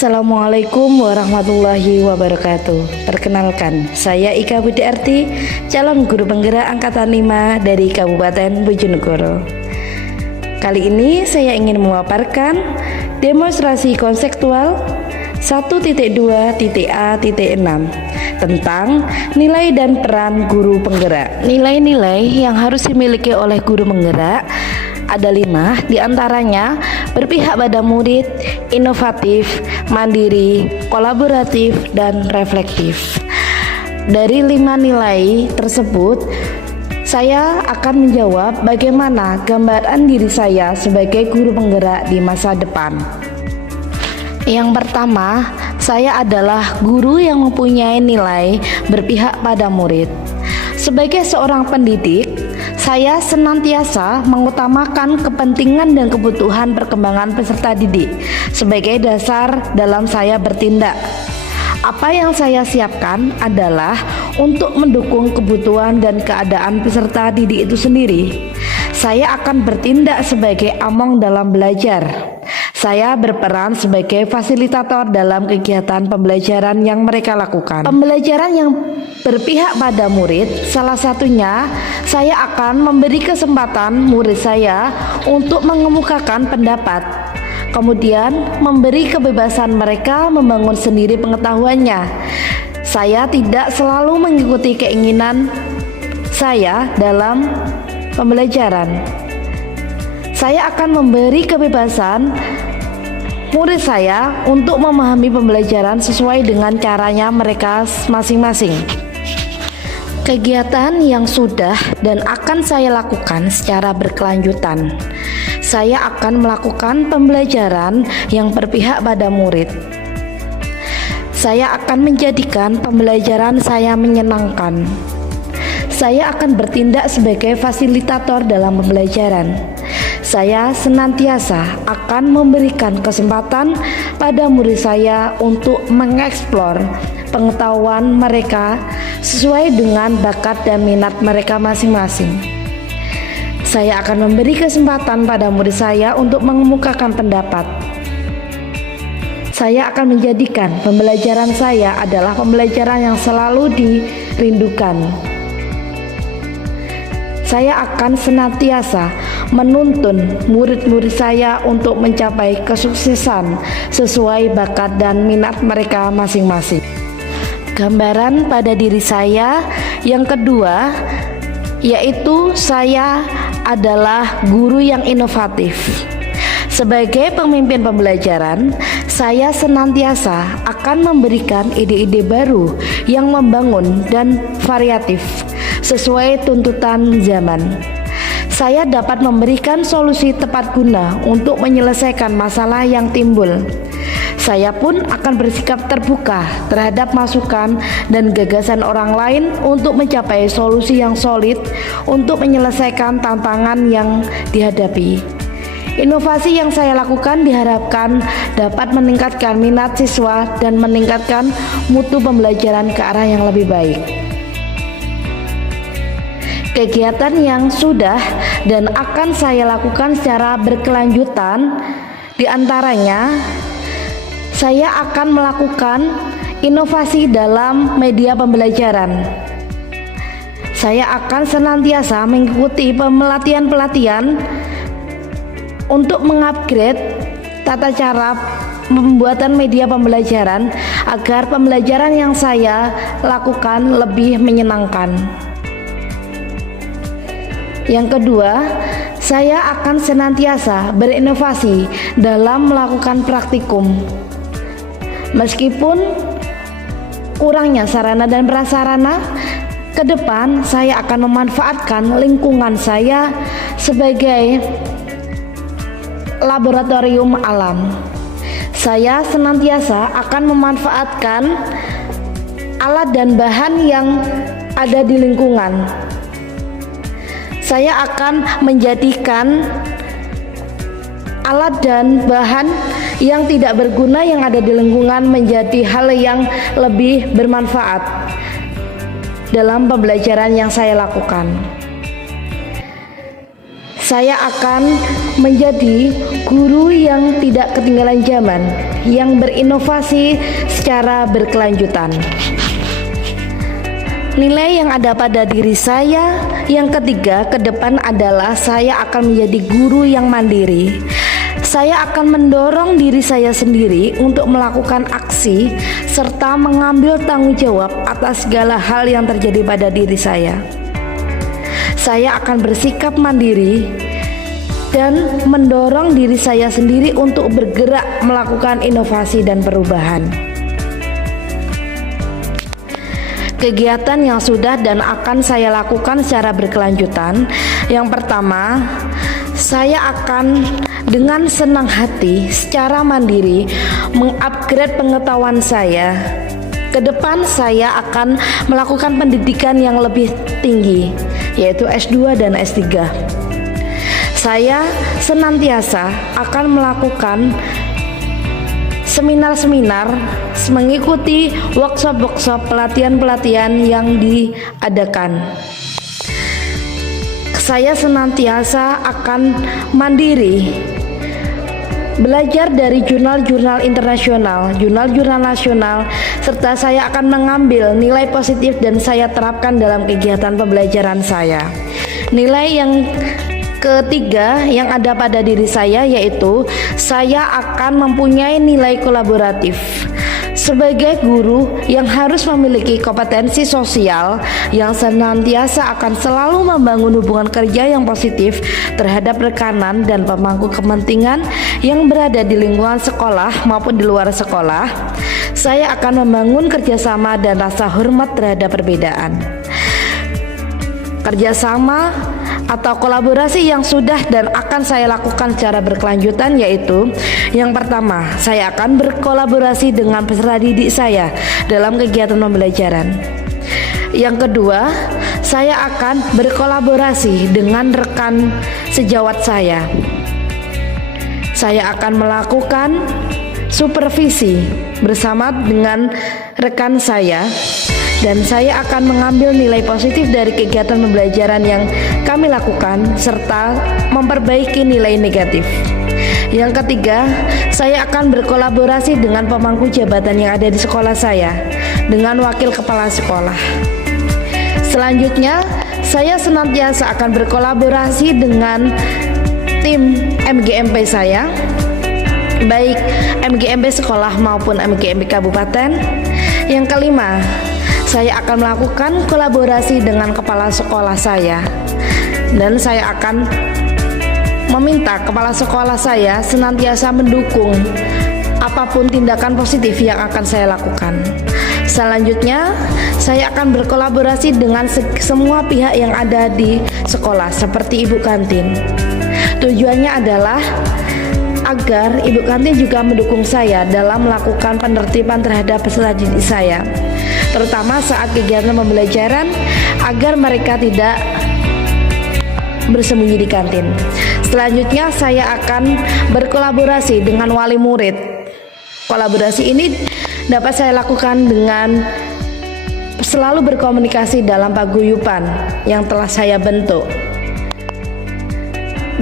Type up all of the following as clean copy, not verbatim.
Assalamualaikum warahmatullahi wabarakatuh. Perkenalkan, saya Ika Budiarti, calon guru penggerak angkatan 5 dari Kabupaten Bojonegoro. Kali ini saya ingin memaparkan demonstrasi konseptual 1.2.A.6 tentang nilai dan peran guru penggerak. Nilai-nilai yang harus dimiliki oleh guru penggerak ada 5, diantaranya berpihak pada murid, inovatif, mandiri, kolaboratif, dan reflektif. Dari 5 nilai tersebut, saya akan menjawab bagaimana gambaran diri saya sebagai guru penggerak di masa depan. Yang pertama, saya adalah guru yang mempunyai nilai berpihak pada murid. Sebagai seorang pendidik, saya senantiasa mengutamakan kepentingan dan kebutuhan perkembangan peserta didik sebagai dasar dalam saya bertindak. Apa yang saya siapkan adalah untuk mendukung kebutuhan dan keadaan peserta didik itu sendiri. Saya akan bertindak sebagai among dalam belajar. Saya berperan sebagai fasilitator dalam kegiatan pembelajaran yang mereka lakukan. Pembelajaran yang berpihak pada murid, salah satunya saya akan memberi kesempatan murid saya untuk mengemukakan pendapat, kemudian memberi kebebasan mereka membangun sendiri pengetahuannya. Saya tidak selalu mengikuti keinginan saya dalam pembelajaran. Saya akan memberi kebebasan murid saya untuk memahami pembelajaran sesuai dengan caranya mereka masing-masing. Kegiatan yang sudah dan akan saya lakukan secara berkelanjutan. Saya akan melakukan pembelajaran yang berpihak pada murid. Saya akan menjadikan pembelajaran saya menyenangkan. Saya akan bertindak sebagai fasilitator dalam pembelajaran. Saya senantiasa akan memberikan kesempatan pada murid saya untuk mengeksplor pengetahuan mereka sesuai dengan bakat dan minat mereka masing-masing. Saya akan memberi kesempatan pada murid saya untuk mengemukakan pendapat. Saya akan menjadikan pembelajaran saya adalah pembelajaran yang selalu dirindukan. Saya akan senantiasa menuntun murid-murid saya untuk mencapai kesuksesan sesuai bakat dan minat mereka masing-masing. Gambaran pada diri saya yang kedua, yaitu saya adalah guru yang inovatif. Sebagai pemimpin pembelajaran, saya senantiasa akan memberikan ide-ide baru yang membangun dan variatif sesuai tuntutan zaman. Saya dapat memberikan solusi tepat guna untuk menyelesaikan masalah yang timbul. Saya pun akan bersikap terbuka terhadap masukan dan gagasan orang lain untuk mencapai solusi yang solid untuk menyelesaikan tantangan yang dihadapi. Inovasi yang saya lakukan diharapkan dapat meningkatkan minat siswa dan meningkatkan mutu pembelajaran ke arah yang lebih baik. Kegiatan yang sudah dan akan saya lakukan secara berkelanjutan, diantaranya saya akan melakukan inovasi dalam media pembelajaran. Saya akan senantiasa mengikuti pelatihan-pelatihan untuk mengupgrade tata cara pembuatan media pembelajaran agar pembelajaran yang saya lakukan lebih menyenangkan. Yang kedua, saya akan senantiasa berinovasi dalam melakukan praktikum. Meskipun kurangnya sarana dan prasarana, ke depan saya akan memanfaatkan lingkungan saya sebagai laboratorium alam. Saya senantiasa akan memanfaatkan alat dan bahan yang ada di lingkungan. Saya akan menjadikan alat dan bahan yang tidak berguna yang ada di lingkungan menjadi hal yang lebih bermanfaat dalam pembelajaran yang saya lakukan. Saya akan menjadi guru yang tidak ketinggalan zaman, yang berinovasi secara berkelanjutan. Nilai yang ada pada diri saya yang ketiga ke depan adalah saya akan menjadi guru yang mandiri. Saya akan mendorong diri saya sendiri untuk melakukan aksi serta mengambil tanggung jawab atas segala hal yang terjadi pada diri saya. Saya akan bersikap mandiri dan mendorong diri saya sendiri untuk bergerak melakukan inovasi dan perubahan. Kegiatan yang sudah dan akan saya lakukan secara berkelanjutan. Yang pertama, saya akan dengan senang hati secara mandiri mengupgrade pengetahuan saya. Ke depan saya akan melakukan pendidikan yang lebih tinggi, yaitu S2 dan S3. Saya senantiasa akan melakukan seminar-seminar, mengikuti workshop-workshop, pelatihan-pelatihan yang diadakan. Saya senantiasa akan mandiri, belajar dari jurnal-jurnal internasional, jurnal-jurnal nasional, serta saya akan mengambil nilai positif dan saya terapkan dalam kegiatan pembelajaran saya. Nilai yang ketiga yang ada pada diri saya yaitu saya akan mempunyai nilai kolaboratif. Sebagai guru yang harus memiliki kompetensi sosial yang senantiasa akan selalu membangun hubungan kerja yang positif terhadap rekanan dan pemangku kepentingan yang berada di lingkungan sekolah maupun di luar sekolah, saya akan membangun kerjasama dan rasa hormat terhadap perbedaan. Kerjasama atau kolaborasi yang sudah dan akan saya lakukan secara berkelanjutan yaitu yang pertama, saya akan berkolaborasi dengan peserta didik saya dalam kegiatan pembelajaran. Yang kedua, saya akan berkolaborasi dengan rekan sejawat saya. Saya akan melakukan supervisi bersama dengan rekan saya dan saya akan mengambil nilai positif dari kegiatan pembelajaran yang kami lakukan serta memperbaiki nilai negatif. Yang ketiga, saya akan berkolaborasi dengan pemangku jabatan yang ada di sekolah saya dengan wakil kepala sekolah. Selanjutnya, saya senantiasa akan berkolaborasi dengan tim MGMP saya, baik MGMP sekolah maupun MGMP kabupaten. Yang kelima, saya akan melakukan kolaborasi dengan kepala sekolah saya dan saya akan meminta kepala sekolah saya senantiasa mendukung apapun tindakan positif yang akan saya lakukan. Selanjutnya, saya akan berkolaborasi dengan semua pihak yang ada di sekolah seperti ibu kantin. Tujuannya adalah agar ibu kantin juga mendukung saya dalam melakukan penertiban terhadap peserta didik saya, terutama saat kegiatan pembelajaran agar mereka tidak bersembunyi di kantin. Selanjutnya saya akan berkolaborasi dengan wali murid. Kolaborasi ini dapat saya lakukan dengan selalu berkomunikasi dalam paguyuban yang telah saya bentuk.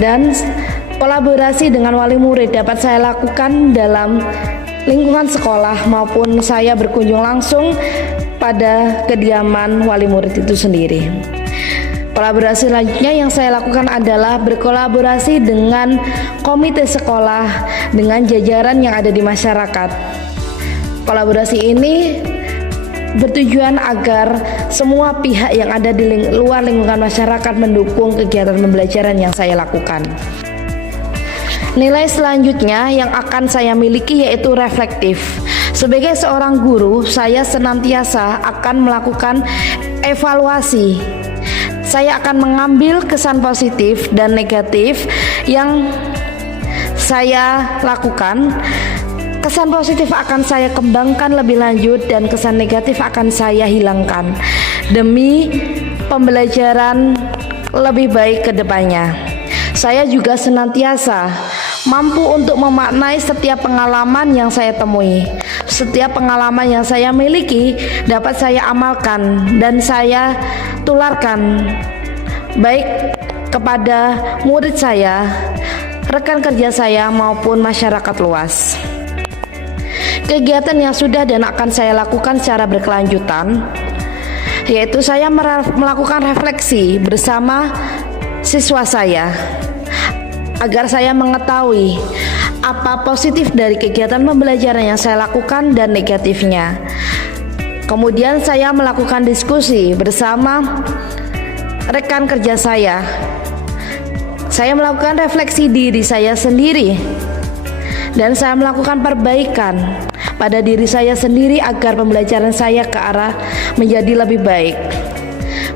Dan kolaborasi dengan wali murid dapat saya lakukan dalam lingkungan sekolah maupun saya berkunjung langsung pada kediaman wali murid itu sendiri. Kolaborasi selanjutnya yang saya lakukan adalah berkolaborasi dengan komite sekolah, dengan jajaran yang ada di masyarakat. Kolaborasi ini bertujuan agar semua pihak yang ada di luar lingkungan masyarakat mendukung kegiatan pembelajaran yang saya lakukan. Nilai selanjutnya yang akan saya miliki yaitu reflektif. Sebagai seorang guru, saya senantiasa akan melakukan evaluasi. Saya akan mengambil kesan positif dan negatif yang saya lakukan. Kesan positif akan saya kembangkan lebih lanjut dan kesan negatif akan saya hilangkan demi pembelajaran lebih baik ke depannya. Saya juga senantiasa mampu untuk memaknai setiap pengalaman yang saya temui. Setiap pengalaman yang saya miliki dapat saya amalkan dan saya tularkan baik kepada murid saya, rekan kerja saya maupun masyarakat luas. Kegiatan yang sudah dan akan saya lakukan secara berkelanjutan, yaitu saya melakukan refleksi bersama siswa saya agar saya mengetahui apa positif dari kegiatan pembelajaran yang saya lakukan dan negatifnya. Kemudian saya melakukan diskusi bersama rekan kerja saya. Saya melakukan refleksi diri saya sendiri dan saya melakukan perbaikan pada diri saya sendiri agar pembelajaran saya ke arah menjadi lebih baik.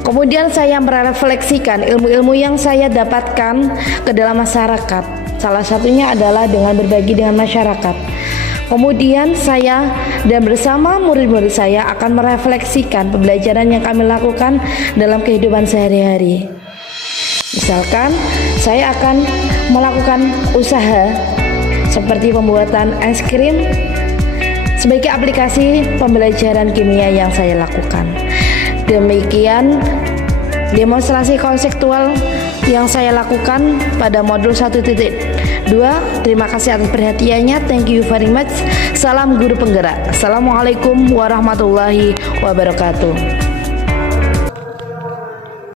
Kemudian saya merefleksikan ilmu-ilmu yang saya dapatkan ke dalam masyarakat. Salah satunya adalah dengan berbagi dengan masyarakat. Kemudian saya dan bersama murid-murid saya akan merefleksikan pembelajaran yang kami lakukan dalam kehidupan sehari-hari. Misalkan saya akan melakukan usaha seperti pembuatan es krim sebagai aplikasi pembelajaran kimia yang saya lakukan. Demikian demonstrasi konseptual yang saya lakukan pada modul 1.2. Terima kasih atas perhatiannya. Thank you very much. Salam guru penggerak. Assalamualaikum warahmatullahi wabarakatuh.